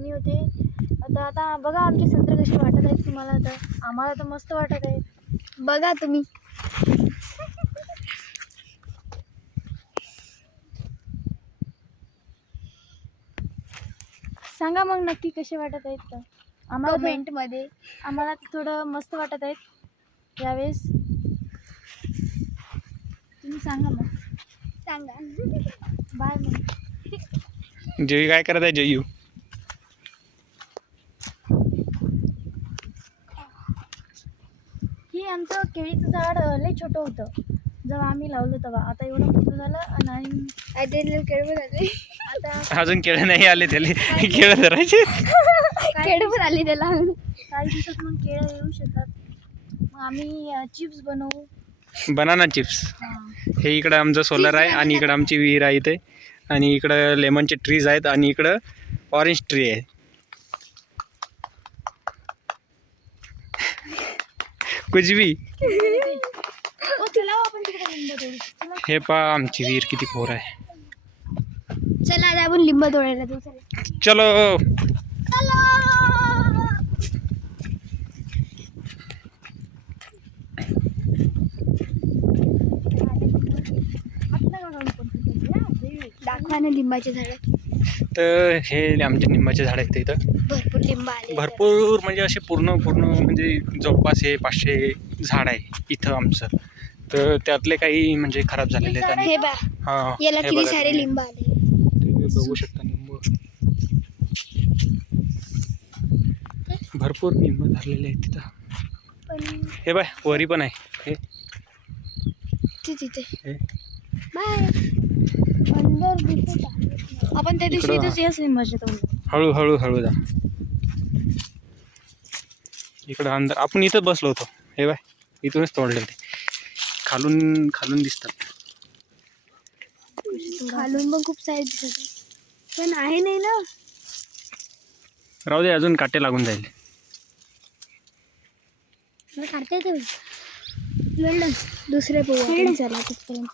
कमी होते. आता बघा आमचे संत्र कसे वाटत आहेत तुम्हाला. तर आम्हाला तर मस्त वाटत आहे, बघा तुम्ही. सांगा मग नक्की कसे वाटत आहेत. तर आम्हाला कमेंटमध्ये आम्हाला थोडं मस्त वाटत आहेत यावेळेस. तुम्ही सांगा मग. सांगा. बाय मग. जयू काय करत आहे जयू? ही आमचं केळीचं झाड लय छोटं होतं जेव्हा आम्ही लावलं तेव्हा. आता एवढं मोठं झालं आणि केळ पण आले. आता अजून केळं नाही आले त्याला. केळं धरायचे. केळ पण आले त्याला. काही दिवसात मग केळं येऊ शकतात. मग आम्ही चिप्स बनवू. Banana chips. हां. हे इकडं आमचं सोलर आहे आणि इकडं आमची विहीर आहे इथे. आणि इकडं लेमनचे ट्रीज आहेत आणि इकडं ऑरेंज ट्री आहे. कुछ भी. हे पहा आमची विहीर किती खोर आहे. चला आता आपण लिंब तोडायला जाऊ. चलो. दाखवा ना लिंबाचे झाड. तर हे आमचे लिंबाचे झाड आहेत इथं. भरपूर लिंब आले. भरपूर म्हणजे असे पूर्ण म्हणजे जवळपास हे 500 झाड आहे इथं आमचं. तर त्यातले काही म्हणजे खराब झालेले आहेत. हे बा, हां, याला हे किती बघा सारे तुम्ही. लिंब आले. तुम्ही बघू शकता निंब. भरपूर निंब धरलेले आहेत तिथं. पण हे बाय वरी पण आहे. हे तिथे हे. बाय. आपण त्या दिवशी इकडं. इथंच याच लिंबाचे तोडले. हळू जा. इकडं अंदर आपण इथंच बसलो होतो. हे बाय इथूनच तोडले ते. खालून दिसतात. खालून पण खूप सारे दिसत पण आहे नाही ना. राहू दे अजून काटे लागून जाईल. मला काढता येतं. दुसरे पोहा चला तिथपर्यंत.